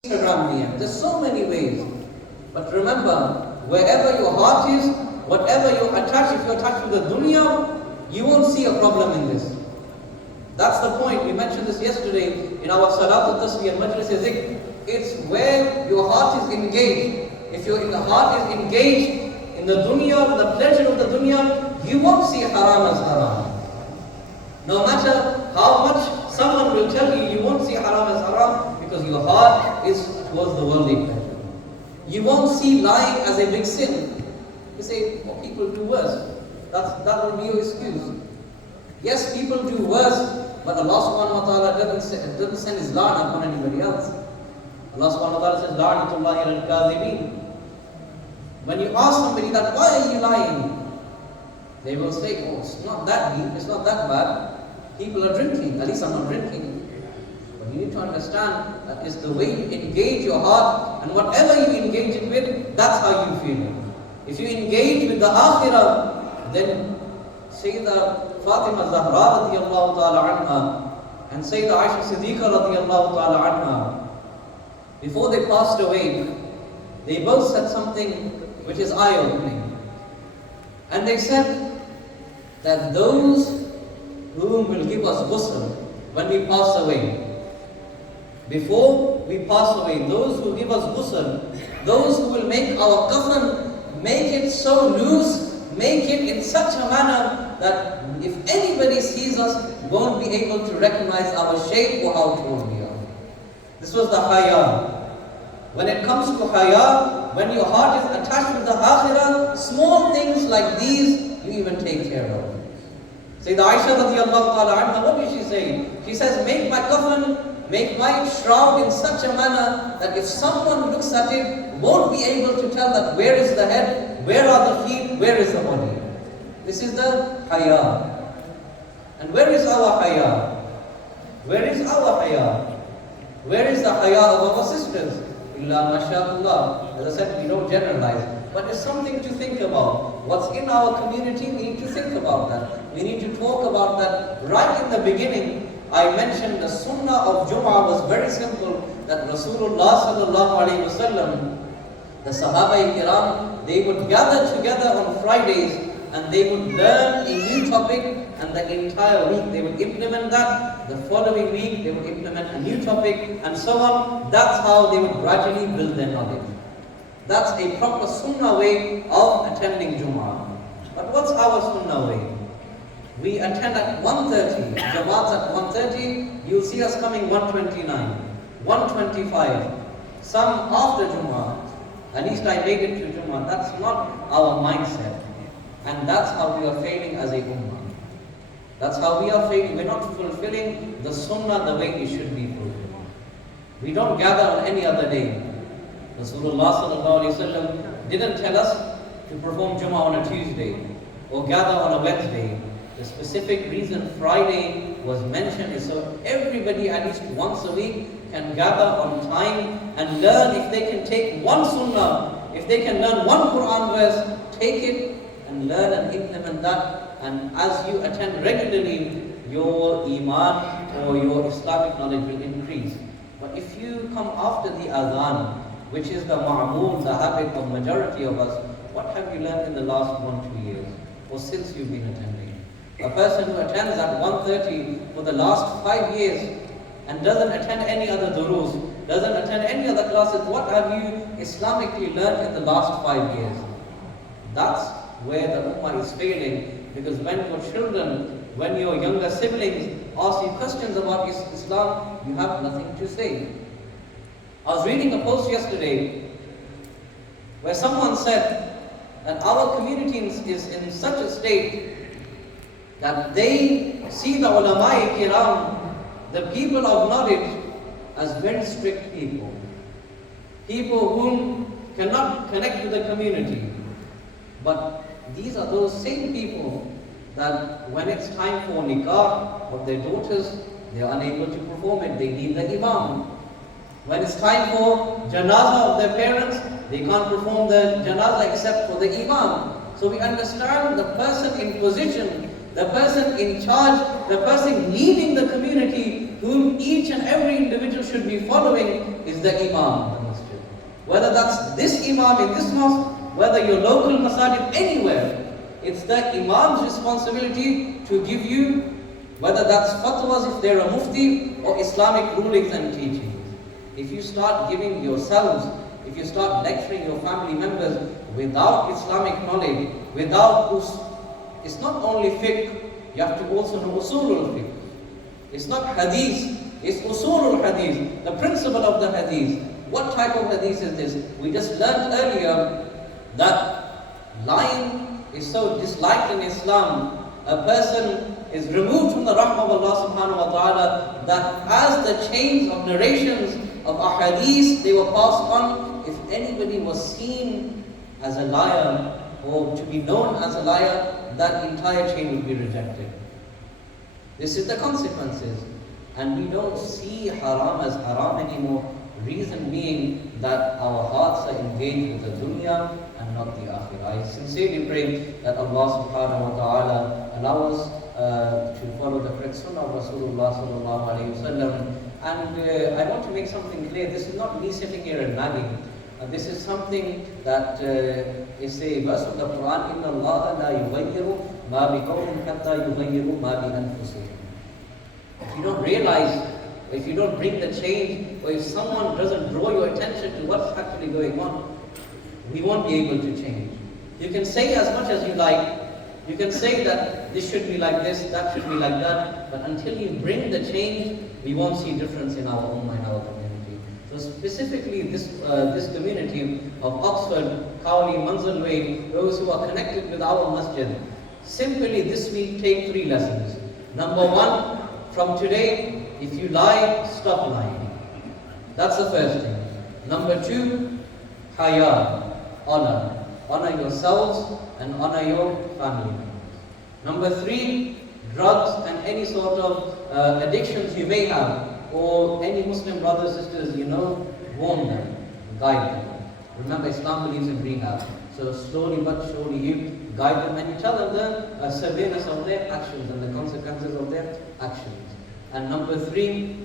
Instagram DM. There's so many ways. But remember, wherever your heart is, whatever you attach, if you're attached with the dunya, you won't see a problem in this. That's the point. We mentioned this yesterday in our Salatul Tasbih and Majlis Zikr. It's where your heart is engaged. If your heart is engaged in the dunya, the pleasure of the dunya, you won't see haram as haram. No matter how much someone will tell you, you won't see haram as haram because your heart is towards the worldly pleasure. You won't see lying as a big sin. You say, well, people do worse. That will be your excuse. Yes, people do worse, but Allah subhanahu wa ta'ala doesn't send His la'na upon anybody else. Allah subhanahu wa ta'ala says, la'natullahi al-kadhibin. When you ask somebody that, why are you lying? They will say, oh, it's not that deep, it's not that bad. People are drinking, at least I'm not drinking. But you need to understand that is the way you engage your heart, and whatever you engage it with, that's how you feel it. If you engage with the akhirah, then Sayyidah Fatima Zahra radiyallahu ta'ala anha and Sayyidah Aisha Siddiqa radiyallahu ta'ala anha, before they passed away, they both said something which is eye-opening. And they said that those whom will give us ghusl when we pass away, before we pass away, those who give us ghusl, those who will make our kafan, make it so loose, make it in such a manner that if anybody sees us, won't be able to recognize our shape or how tall we are. This was the haya. When it comes to haya, when your heart is attached with the akhirah, small things like these, you even take care of. Sayyidah Aisha radiyallahu ta'ala anha, what is she saying? She says, make my kafan, make my shroud in such a manner that if someone looks at it, won't be able to tell that where is the head, where are the feet, where is the body. This is the haya. And where is our haya? Where is our haya? Where is the haya of our sisters? Illa mashallah. As I said, we don't generalize. But it's something to think about. What's in our community, we need to think about that. We need to talk about that. Right in the beginning, I mentioned the sunnah of Jummah was very simple. That Rasulullah sallallahu alayhi wa sallam, the Sahaba-i-Kiram, they would gather together on Fridays and they would learn a new topic, and the entire week they would implement that. The following week they would implement a new topic, and so on. That's how they would gradually build their knowledge. That's a proper sunnah way of attending Jummah. But what's our sunnah way? We attend at 1:30, Jamaats at 1:30, you'll see us coming 1:29, 1:25, some after Jummah. At least I made it to Jummah. That's not our mindset. And that's how we are failing as a ummah. That's how we are failing. We're not fulfilling the sunnah the way it should be fulfilled. We don't gather on any other day. Rasulullah sallallahu alaihi wasallam didn't tell us to perform Jummah on a Tuesday or gather on a Wednesday. The specific reason Friday was mentioned is so everybody at least once a week can gather on time and learn. If they can take one sunnah, if they can learn one Quran verse, take it and learn and implement that. And as you attend regularly, your iman or your Islamic knowledge will increase. But if you come after the adhan, which is the ma'mool, the habit of majority of us, what have you learned in the last 1-2 years or since you've been attending? A person who attends at 1:30 for the last 5 years and doesn't attend any other durus, doesn't attend any other classes, what have you Islamically learned in the last 5 years? That's where the ummah is failing, because when your children, when your younger siblings ask you questions about Islam, you have nothing to say. I was reading a post yesterday where someone said that our community is in such a state that they see the ulama-i kiram, the people of knowledge, as very strict people. People whom cannot connect with the community. But these are those same people that when it's time for nikah of their daughters, they are unable to perform it. They need the imam. When it's time for janazah of their parents, they can't perform the janazah except for the imam. So we understand the person in position, the person in charge, the person leading the community whom each and every individual should be following is the Imam of the masjid. Whether that's this Imam in this mosque, whether your local masajid, anywhere, it's the Imam's responsibility to give you, whether that's fatwas if they're a mufti, or Islamic rulings and teachings. If you start giving yourselves, if you start lecturing your family members without Islamic knowledge, it's not only fiqh, you have to also know usulul fiqh. It's not hadith, it's usulul hadith, the principle of the hadith. What type of hadith is this? We just learned earlier that lying is so disliked in Islam. A person is removed from the rahmah of Allah subhanahu wa ta'ala, that as the chains of narrations of ahadith, they were passed on. If anybody was seen as a liar, or to be known as a liar, that entire chain would be rejected. This is the consequences. And we don't see haram as haram anymore. Reason being that our hearts are engaged with the dunya and not the akhirah. I sincerely pray that Allah subhanahu wa ta'ala allow us to follow the correct sunnah of Rasulullah sallallahu alayhi wa sallam. And I want to make something clear. This is not me sitting here and nagging. This is something that is a verse of the Quran. Inna Allah la yughayyiru ma biqawmin hatta yughayyiru ma bi anfusihim. If you don't realize, if you don't bring the change, or if someone doesn't draw your attention to what's actually going on, we won't be able to change. You can say as much as you like. You can say that this should be like this, that should be like that, but until you bring the change, we won't see difference in our ummah, in our community. So specifically this community of Oxford, Cowley, Munzil Way, those who are connected with our masjid, simply this week take 3 lessons. Number 1, from today, if you lie, stop lying. That's the first thing. Number 2, haya, honor. Honor yourselves and honor your family members. Number 3, drugs and any sort of addictions you may have, or any Muslim brothers, sisters, warn them, guide them. Remember, Islam believes in rehab. So slowly but surely you guide them and you tell them the severeness of their actions and the consequences of their actions. And number 3,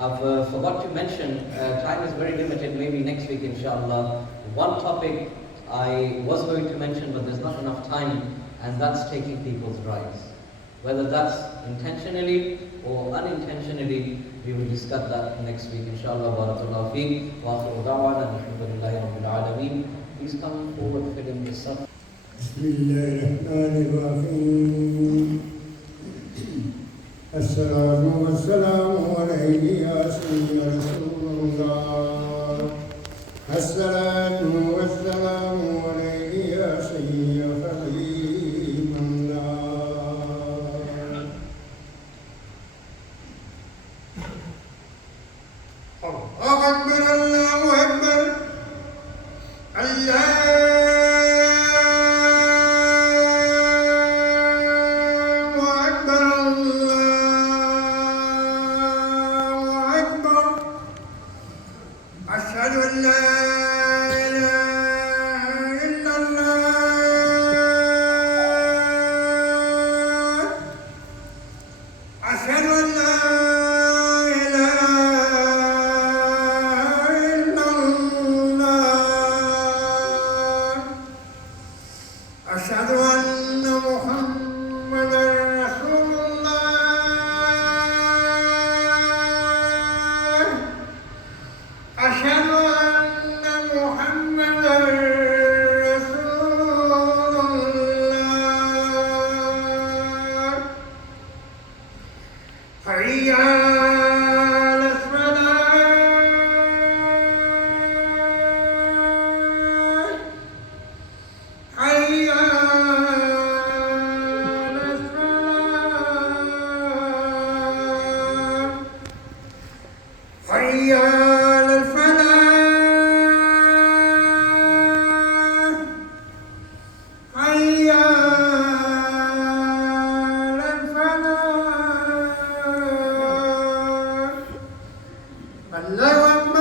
I've forgot to mention, time is very limited, maybe next week inshallah. One topic I was going to mention, but there's not enough time, and that's taking people's rights. Whether that's intentionally or unintentionally, we will discuss that next week inshallah. Barakallahu feek. Wa akhiru da'wana alhamdulillahi rabbil alameen. Please come forward, filling this up. Bismillahirrahmanirrahim. As-salatu was-salamu alayhi ya sayyidina Rasulullah. As-salatu was-salamu alayhi ya sayyidina Habibullah. Allahu Akbar, Allahu Akbar, Allah. Allah